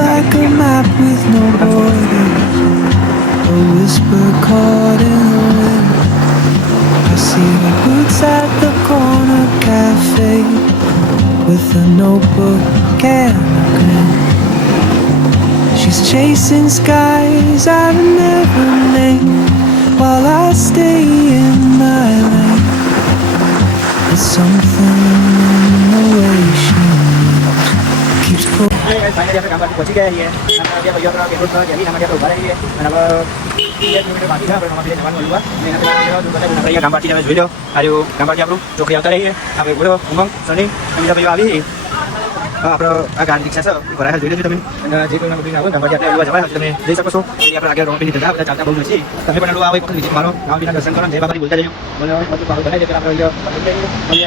Like a map with no borders, a whisper caught in the wind. I see her boots at the corner cafe with a notebook and a grin. She's chasing skies I've never named while I stay in my lane. There's something in the way she moves keeps pulling. Finally આપણે કામ પહોંચી ગયા છીએ અને ત્યાં ભાઈઓ આપણે petrol પર જઈને અમારે ઉભા રહીએ અને હવે 1 કિલોમીટર બાકી છે આપણે અમારે જવાનું મળવા અને આપણે કામ પાછી તમે જોઈ લો આર્યું કામ પાછી આપણું ચોખ્ખી આવતા રહીએ આપણે બોલો ઉમંગ સની બીજા ભાઈઓ આવી આપણો આ ગાડી રિક્ષા છે ભરાય જોઈ લેજો તમે અને જે કોઈ નોકરી આવો કામ પાછી આપણે જવાય તમે જઈ શકો છો એ આપણે આગળ રોડ પર જતા બધા ચાલતા બહુ નથી તમે પણ આવો એક વિઝિટ મારો ગામ બીના દર્શન કરો જય બાબાજી બોલતા જજો બોલો બધું મારું બનાવી દે આપણે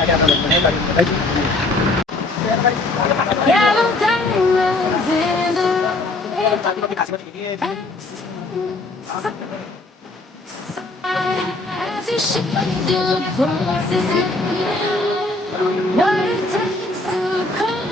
આગળ આપણે બનાવી As you should do, promises what it takes to come.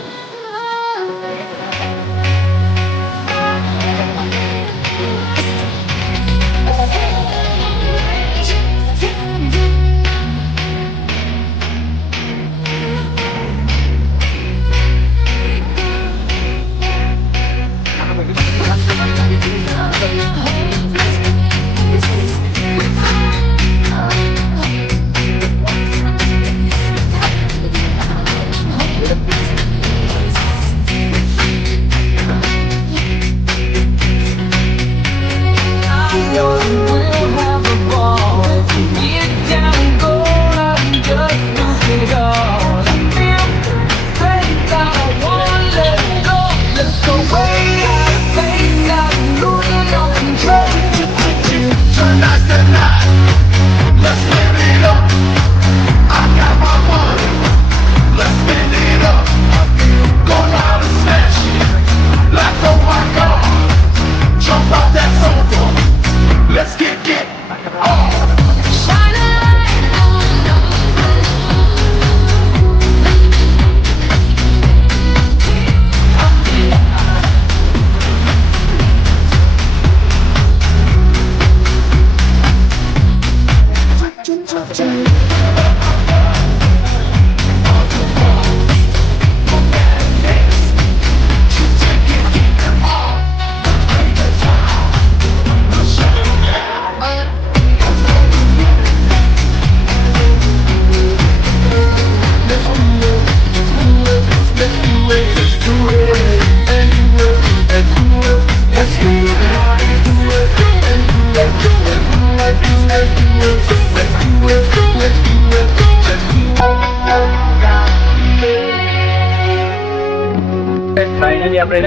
Finally, આપણે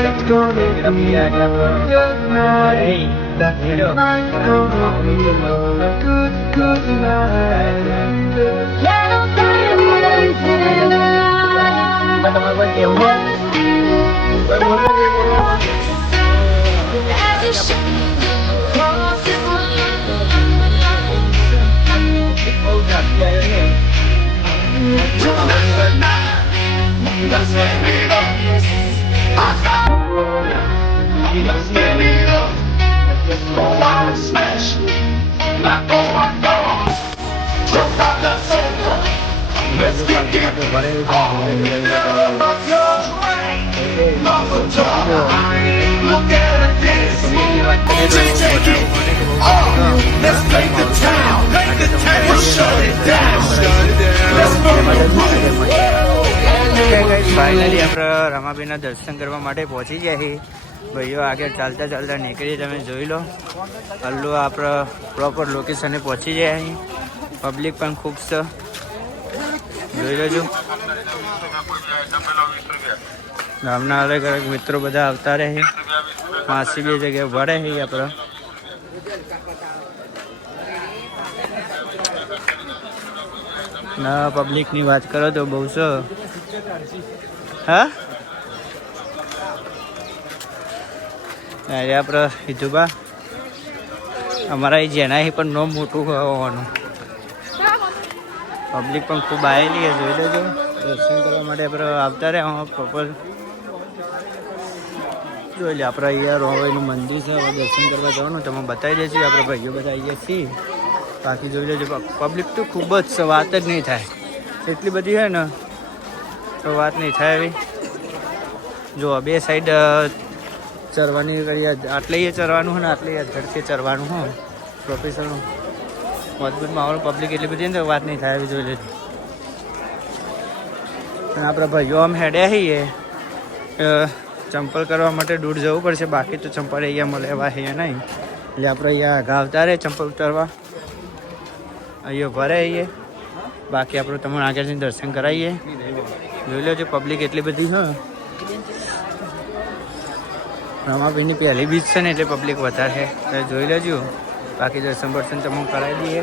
Let's get it. ફાઇનલી આપણે રમાબીના દર્શન કરવા માટે પહોંચી ગયા છીએ. ભાઈઓ આગળ ચાલતા ચાલતા નીકળી તમે જોઈ લો. અલ્લુ આપણે પ્રોપર લોકેશને પહોંચી ગયા અહીં. પબ્લિક પણ ખૂબ છે, જોઈ લેજો. ગામના અલગ અલગ મિત્રો બધા આવતા રહે. માસી બે જગ્યાએ ઉભા રહે આપણે. ના પબ્લિકની વાત કરો તો બહુ છે. હા અરે આપણે હિતુબા અમારા એ જેના પણ નો મોટું હોવાનું. પબ્લિક પણ ખૂબ આવેલી છે, જોઈ લેજો. દર્શન કરવા માટે આપણે આવતા રહે. પ્રોપર જોઈ લે. આપણે અહીંયા રોવાઈનું મંદિર છે, હવે દર્શન કરવા જવાનું તમે બતાવી દઈશું. આપણે ભાઈઓ બધા અહીંયા છીએ. બાકી જોઈ લેજો પબ્લિક તો ખૂબ જ છે, વાત જ નહીં થાય એટલી બધી છે ને, તો વાત નહીં થાય એવી. જો બે સાઈડ ચરવાની કરીએ, આટલે ચરવાનું હોય ને આટલે ઝડપે ચરવાનું હોય. પ્રોફેશનલ મજબૂત માહોલ, પબ્લિક એટલી બધી ને વાત નહીં થાય એવી, જોઈ લેજો. અને આપણા ભાઈઓ આમ હેડ્યા છીએ. ચંપલ કરવા માટે દૂર જવું પડશે, બાકી તો ચંપલ અહીંયા મળે એવા છે નહીં. એટલે આપણે અહીંયા આગળ આવતા રહે ચંપલ ઉતારવા. અહીંયા ભરે આવીએ. બાકી આપણે તમને આગળથી દર્શન કરાવીએ. જોઈ લેજો પબ્લિક એટલી બધી છે. રમાભાઈની પહેલી બીજ છે ને એટલે પબ્લિક વધારે છે, જોઈ લેજો. બાકી દર્શન બર્શન તમને કરાવી દઈએ.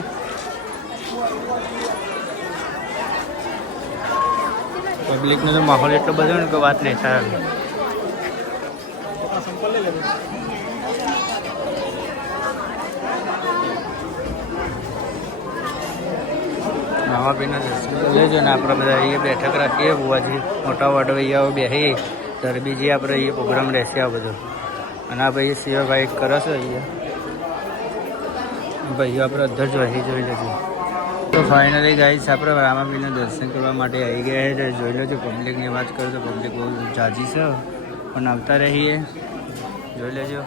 પબ્લિકનો તો માહોલ એટલો બધો ને કે વાત નહીં થાય. રમાભાઈના દર્શન લેજો ને. આપણે બધા અહીંયા બેઠક રાખીએ. બુવાજી મોટા વડવૈયાઓ બેસી ગરબીજી આપણે અહીંયા પ્રોગ્રામ રહેશે આ બધો. અને આ ભાઈ શિવાભાઈ કરે છે અહીંયા. ભાઈઓ આપણે અધર જોઈ લેજો. તો ફાઇનલી ગાઈસ આપણે રામાબીના દર્શન કરવા માટે આવી ગયા છે. જોઈ લેજો પબ્લિકની વાત કરું તો પબ્લિક બહુ જાજી છે, પણ આવતા રહીએ. જોઈ લેજો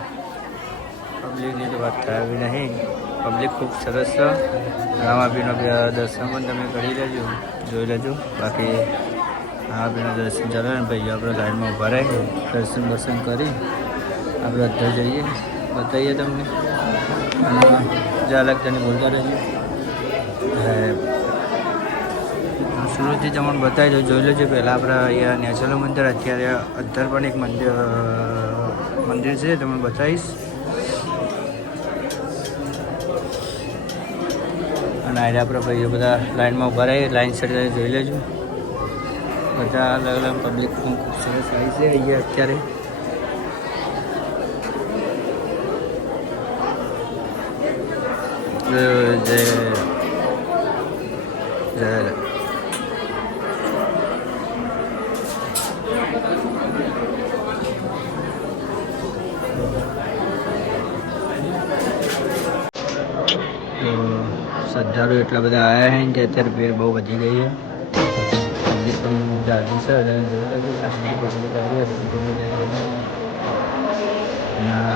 પબ્લિકની તો વાત થાય એવી નહીં. પબ્લિક ખૂબ સરસ છે. રામાબીનો દર્શન પણ તમે કરી લેજો, જોઈ લેજો. બાકી રામાબીના દર્શન ચાલે ને ભાઈઓ આપણે લાઈનમાં ઊભા રહે. દર્શન કરી આપણે અધર જઈએ, બતાવીએ તમને. અને ઝાલક તને બોલતા રહીએ. સુરતથી તમને બતાવી દઉં, જોઈ લેજો. પહેલાં આપણે અહીંયા નેચરલ મંદિર, અત્યારે અધર પણ એક મંદિર છે, તમને બતાવીશ. અને આજે આપણે ભાઈઓ બધા લાઈનમાં ઊભા રહીએ. લાઈન સાઈડ જોઈ લેજો. બધા અલગ અલગ પબ્લિક પણ ખૂબ સરસ આવી છે અહીંયા અત્યારે. જય શ્રદ્ધાળુ એટલા બધા આવ્યા છે કે અત્યારે ભીડ બહુ વધી ગઈ છે. પબ્લિક પણ જાગી છે.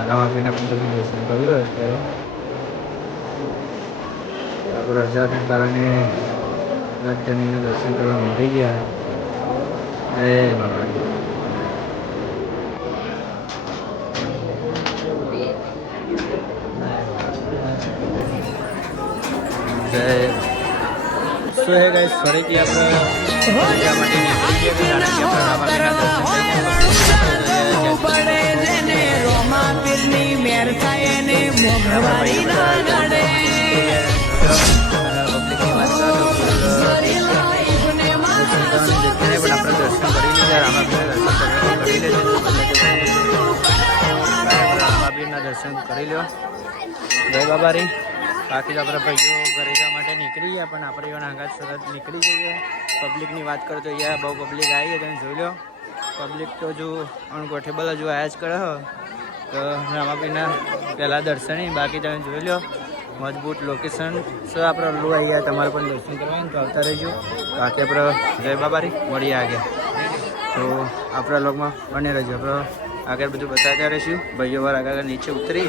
રામાપીના પણ તમે દર્શન કરી લો. અત્યારે આપણે રજાના કારણે રાજધાનીનું દર્શન કરવા મળી ગયા. જય બાબા. જય. શું હે ગાઈસ, ફરીથી આપણે જગ્યા માટે નીકળી ગયા. કારણ કે આપણે રામાપીના દર્શન દર્શન કરી લો. જય બાબારી. બાકી આપણે ભાઈઓ ઘરે જવા માટે નીકળી ગયા, પણ આપણે એવા નાગા સરસ નીકળી જઈએ. પબ્લિકની વાત કરો તો અહીંયા બહુ પબ્લિક આવી તમે જોઈ લો. પબ્લિક તો જો અનગોઠેબલ હજુ આવ્યા જ કરે તો રામાપીના પહેલાં દર્શન. બાકી તમે જોઈ લો મજબૂત લોકેશન છે. આપણે અલ્લુ અહીંયા તમારે પણ દર્શન કરવાનું તો આવતા રહેજો. બાકી આપણે જય બાબારી મળીએ આગળ. તો આપણા લોગમાં બને રહેજો. આપણે આગળ બધું બતાવતા રહીશું. ભાઈઓ વાર આગળ નીચે ઉતરી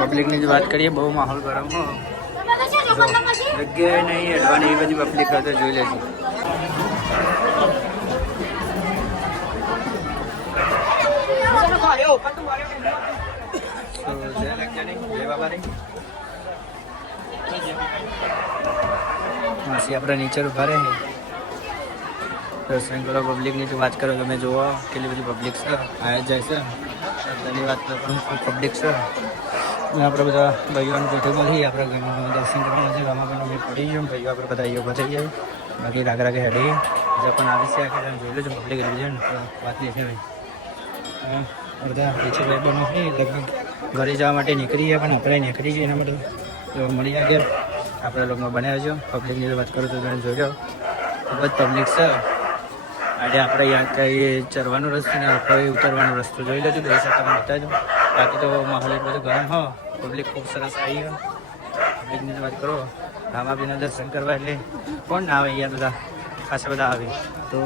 પબ્લિકની જ વાત કરીએ. બહુ માહોલ ગરમ હો, જગ્યાએ નહીં અડવાની એવી બધી પબ્લિક હતો, જોઈ લેજો. આપણે નીચે ઉભા રહે દર્શન કરો. પબ્લિકની જો વાત કરો તમે જુઓ કેટલી બધી પબ્લિક છે. આ જાય છે તેની વાત પણ પબ્લિક છે. આપણે બધા ભાઈઓને જોડે મળી આપણે ઘરમાં દર્શન કરવાના છે. રામાબેન અમે પડી ગયું ભાઈઓ આપણે બધા અહીંયા ઉભા થઈ જાય. બાકી રાગે રાગે હેડી જે પણ આવી છે આખી જોઈ લેજો. પબ્લિક રહી જાય ને વાત નહીં છે ભાઈ. બધા પીછે ભાઈ બનો લગભગ ઘરે જવા માટે નીકળી ગયા, પણ આપણે નીકળી જઈએ એના માટે તો મળી ગયા. આપણે લોકોમાં બનાવ્યો છો. પબ્લિકની વાત કરું તો તમે જોઈ લો ખૂબ જ પબ્લિક છે. આજે આપણે યાદ કરીએ ચરવાનો રસ્તો ને આપણે ઉતરવાનો રસ્તો જોઈ લેજો. બે સાથે તમે બતાવજો. બાકી તો માહોલ એટલું બધું ગરમ હો, પબ્લિક ખૂબ સરસ આવી ગયો. પબ્લિકની વાત કરો રામાબીના દર્શન કરવા એટલે કોણ ના આવે અહીંયા, બધા ખાસા બધા આવે. તો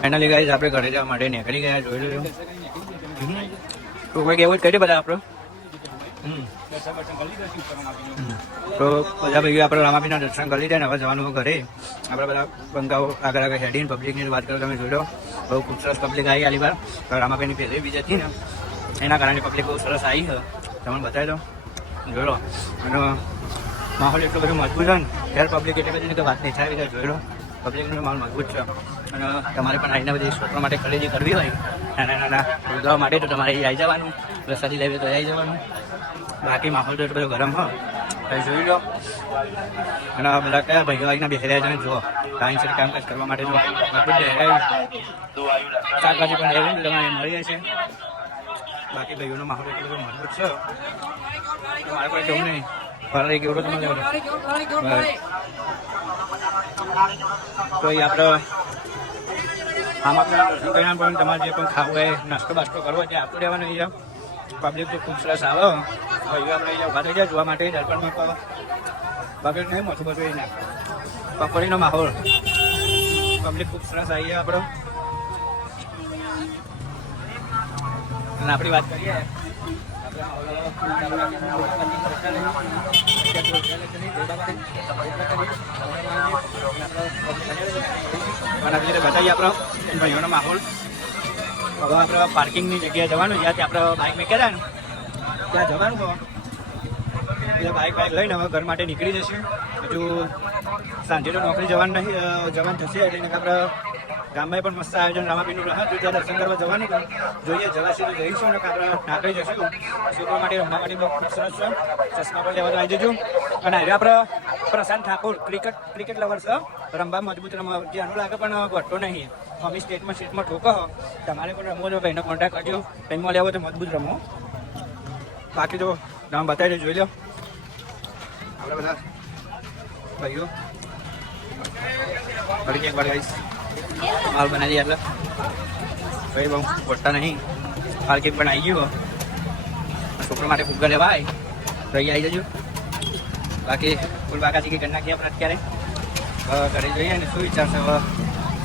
ફાઇનલી ગાઈઝ આપણે ઘરે જવા માટે નીકળી ગયા. જોઈ લેજો તો કંઈક એવું જ કરી બધા આપણો. તો બધા ભાઈઓ આપણે રામાબીના દર્શન કરી લીધા ને હવે જવાનું ઘરે. આપણે બધા બંગાઓ આગળ આગળ હેડીને પબ્લિકની વાત કરો તમે જોઈ લો. બહુ ખૂબ સરસ પબ્લિક આવી આલી વાર. રામાબીની પહેલી બીજ હતી ને એના કારણે પબ્લિક બહુ સરસ આવી છે. તમને બતાવી દો જોઈ લો. અને માહોલ એટલું બધું મજબૂત છે ને ત્યારે પબ્લિક એટલી બધી વાત નહીં થાય. જોઈ લો પબ્લિકનો માહોલ મજબૂત છે. અને તમારે પણ આવીને બધી છોકરા માટે ખરીદી કરવી હોય નાના નાના વૃદ્ધાઓ માટે તો તમારે આવી જવાનું. પ્રસાદી લેવી તો આવી જવાનું. બાકી માહોલ તો એટલો બધો ગરમ હોય જોઈ લો. અને બધા કયા ભાઈઓ આવીને બેસી રહ્યા છે જુઓ. ટાઈમસર કામકાજ કરવા માટે જો શાકભાજી પણ એવી તમારે મળી જાય છે. બાકી ભાઈઓનો માહોલ એટલો બધો મજબૂત છે. મારે કોઈ જવું નહીં ફરારી કેવડો તમે તો આપણે આમાં પણ તમારે જે પણ ખાવું હોય નાસ્તો બાસ્તો કરવો હોય ત્યાં આપતું રહેવાનું. અહીંયા પબ્લિક તો ખૂબ સરસ આવે. ભાઈઓ આપણે અહીંયા ઉભા થઈ જાય જોવા માટે દર્પણમાં બાકી નહીં મોટું બધું એને પકોડીનો માહોલ. પબ્લિક ખૂબ સરસ આવી જાય આપણો. અને આપણી વાત કરીએ બતાવીએ આપણો ભાઈઓનો માહોલ. હવે આપણે પાર્કિંગની જગ્યાએ જવાનું જ્યાં આપણે બાઇક મૂક્યા ને ત્યાં જવાનું. એટલે બાઇક લઈને હવે ઘર માટે નીકળી જશું. હજુ સાંજે તો નોકરી જવાનું થશે એટલે આપણે ગામમાં પણ મસ્ત આયોજન રામાબીનું રહે તો ત્યાં દર્શન કરવા જવાનું. જોઈએ જવાશે તો જઈશું ને આપણે નાકળી જશું. છોકરા માટે રમવા માટે બહુ ખૂબ સરસ છે. ચશ્મા પણ લેવા આવી જજો. અને હવે આપણે પ્રશાંત ઠાકોર ક્રિકેટ લવર છે. રમવા મજબૂત રમવા ધ્યાન લાગે પણ ઘટતો નહીં. અમે સ્ટેટમાં ઠોકો તમારે પણ રમવો જો ભાઈનો કોન્ટેક્ટ કરજો. ટાઈમમાં લેવો તો મજબૂત રમો. બાકી તો તમે બતાવી જોઈ લો. આપણે બધા ભાઈઓ ફરી એકવાર ગાઈશ માલ બનાવી એટલે ભાઈ બહુ ખોટતા નહીં. પાર્કિંગ પણ આવી ગયું. છોકરા માટે ફુગ્ગા લેવાય તો અહીં આવી જજો. બાકી ફૂલ બાકાજી કરી નાખીએ આપણે અત્યારે. ઘરે જોઈએ ને શું વિચારશે હવે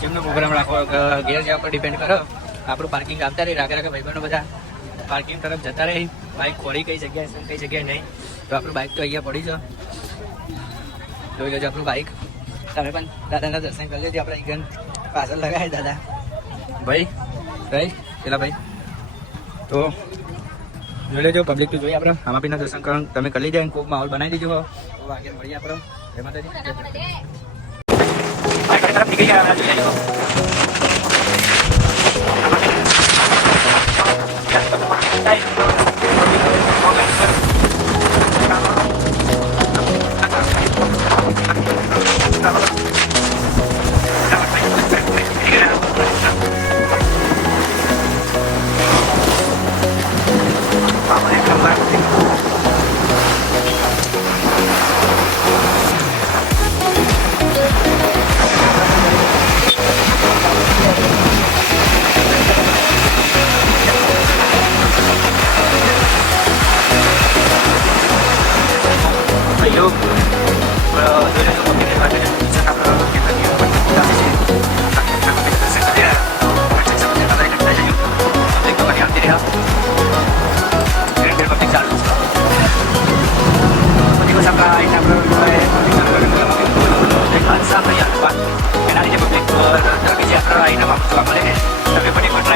જેમનો પ્રોગ્રામ રાખવો ઘેર જવા પર ડિપેન્ડ કરો. આપણું પાર્કિંગ આપતા રહી રાગે રાગે ભાઈબંધો બધા પાર્કિંગ તરફ જતા રહી. બાઇક ખોરી કઈ જગ્યાએ નહીં તો આપણું બાઇક તો અહીંયા પડી છે. જોઈ લેજો આપણું બાઇક. તમે પણ દાદાના દર્શન કરી લેજો. આપણે ગન પાછળ લગાય દાદા ભાઈ પેલા ભાઈ. તો જોઈ લેજો પબ્લિક તો જોઈએ આપણે રામાબીના દર્શન કરવાનું તમે કરી લેજો. ખૂબ માહોલ બનાવી દેજો. આગળ મળીએ આપણે. જય માતાજી. તરફ નીકળી ગયા જોઈ લેજો.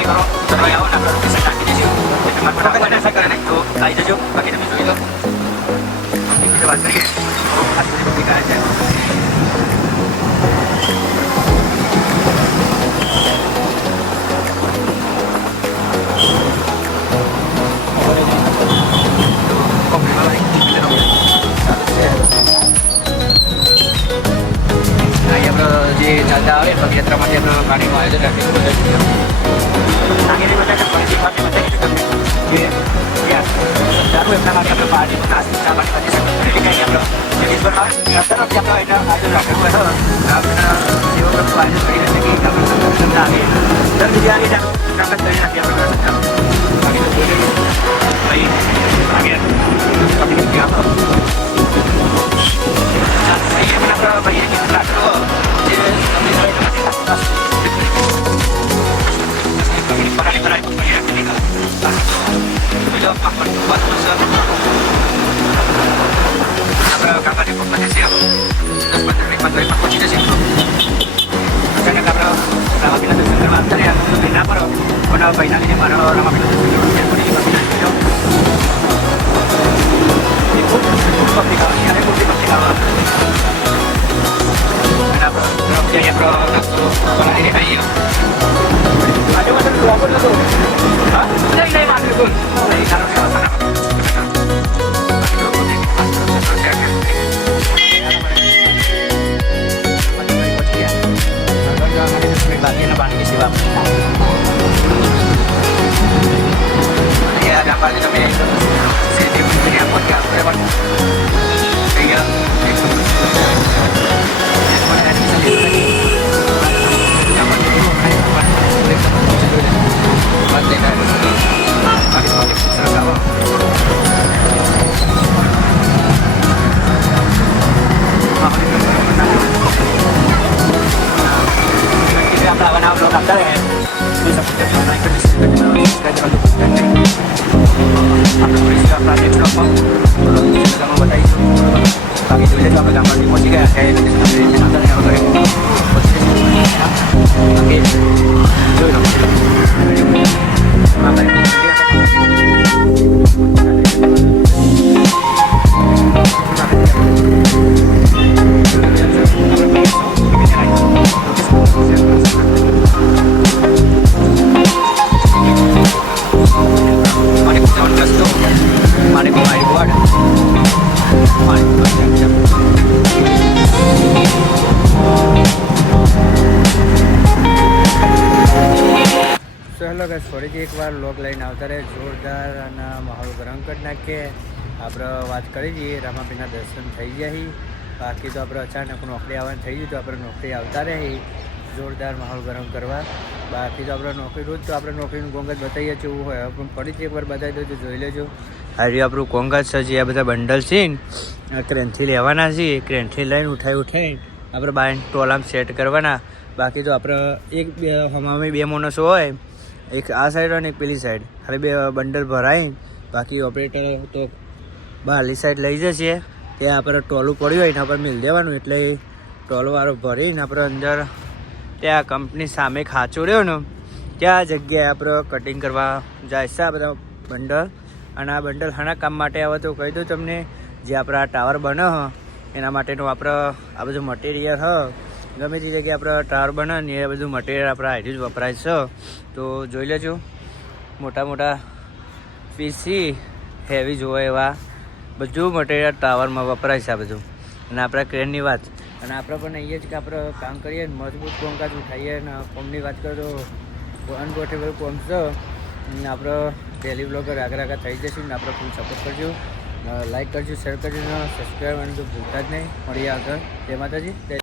ટ્રાય કરો કરવા આવો ને આપણે લોકેશન નાખી દઈશું તમારે પણ આવવાના આશા કરે નહીં તો આવી જજો બાકી તમે જોઈ લો વાત કરીએ આ સુધી બધી કાય છે જે ચાલતા આવે પદયાત્રામાંથી આપણે પાણીનું આયોજન રાખેલું ચાલુ એમના માટે આપણે પાણીનું નાસ્તા માટે બધી આપણે દેશભરમાં તરફથી આપણે એના આયોજન રાખેલું હોય આપણે એવો પ્રકારનું આયોજન કરી શકીએ કે આપણે સંગઠનના આવે દર બીજા આગે તાકાત કરી નાખીએ આપણે બાકી તો જોઈ લઈએ ભાઈ આગે આપણે આપણો ભાઈ રાખો કાકાની પપ્પાને છે 10-15 મિનિટમાં પહોંચી જશે અચાનક આપણે રામાપીના દર્શન કરવા આવતા રહ્યા ના પડો પણ ભાઈના લીધે મારો રામાપીના દર્શન ખૂબ પબ્લિક આવે ત્યારે મોટી પબ્લિક આવે અને આપણો નાસ્તો બનાવીને ખાઈએ આજુબાજુ લોકો નતો હા નહીં માત્ર કોઈ નહીં સારો bagian paling isi bang. Ya dapat kita punya sesi ini apa ya? Berapa? Tiga. Hello guys ફરીથી એકવાર લોગ લઈને આવતા રહે જોરદાર અને માહોલ ગરમ કરી નાખીએ આપણે વાત કરી જઈએ રામાપીના દર્શન થઈ જાય બાકી તો આપણે અચાનક નોકરી આવવાનું થઈ ગયું તો આપણે નોકરી આવતા રહે જોરદાર માહોલ ગરમ કરવા બાકી તો આપણે નોકરી રોજ તો આપણે નોકરીનું કોંગજ બતાવીએ છીએ એવું હોય પણ ફરીથી એકવાર બતાવી દો જોઈ લેજો આજે આપણું કોંગજ છે જે આ બધા બંડલ છે ને ક્રેનથી લેવાના છીએ ક્રેનથી લઈને ઉઠાઈ આપણે બાય ટોલામાં સેટ કરવાના બાકી તો આપણે એક બે હમામે બે માણસો હોય એક આ સાઈડ અને એક પેલી સાઈડ ખાલી બે બંડલ ભરાય બાકી ઓપરેટર તો બહારલી સાઈડ લઈ જશે ત્યાં આપણે ટોલું પડ્યું હોય એના પર મિલ દેવાનું એટલે ટોલવાળો ભરીને આપણે અંદર ત્યાં કંપની સામે ખાંચો રહ્યો ને ત્યાં જગ્યાએ આપણે કટિંગ કરવા જાય છે આ બધા બંડલ અને આ બંડલ ઘણા કામ માટે આવે તો કહી દઉં તમને જે આપણે આ ટાવર બને એના માટેનું આપણે આ બધું મટીરિયલ ગમે તે જગ્યાએ આપણે ટાવર બને ને એ બધું મટીરિયલ આપણે આઈડી જ વપરાય છે તો જોઈ લેજો મોટા મોટા પીસી હેવી જોવે એવા બધું મટીરિયલ ટાવરમાં વપરાય છે આ બધું અને આપણા ક્રેનની વાત અને આપણે પણ અહીંયા જ કે આપણે કામ કરીએ ને મજબૂત કોમકાજ ઉઠાવીએ ને કોમની વાત કરીએ તો અનગોઠેબલ કોમ છે આપણે ડેલી બ્લોગર આગળ થઈ જશું ને આપણે ફૂલ સપોર્ટ કરજો લાઈક કરજો શેર કરજો સબસ્ક્રાઈબ અને તો ભૂલતા જ નહીં મળીએ આગળ જય માતાજી.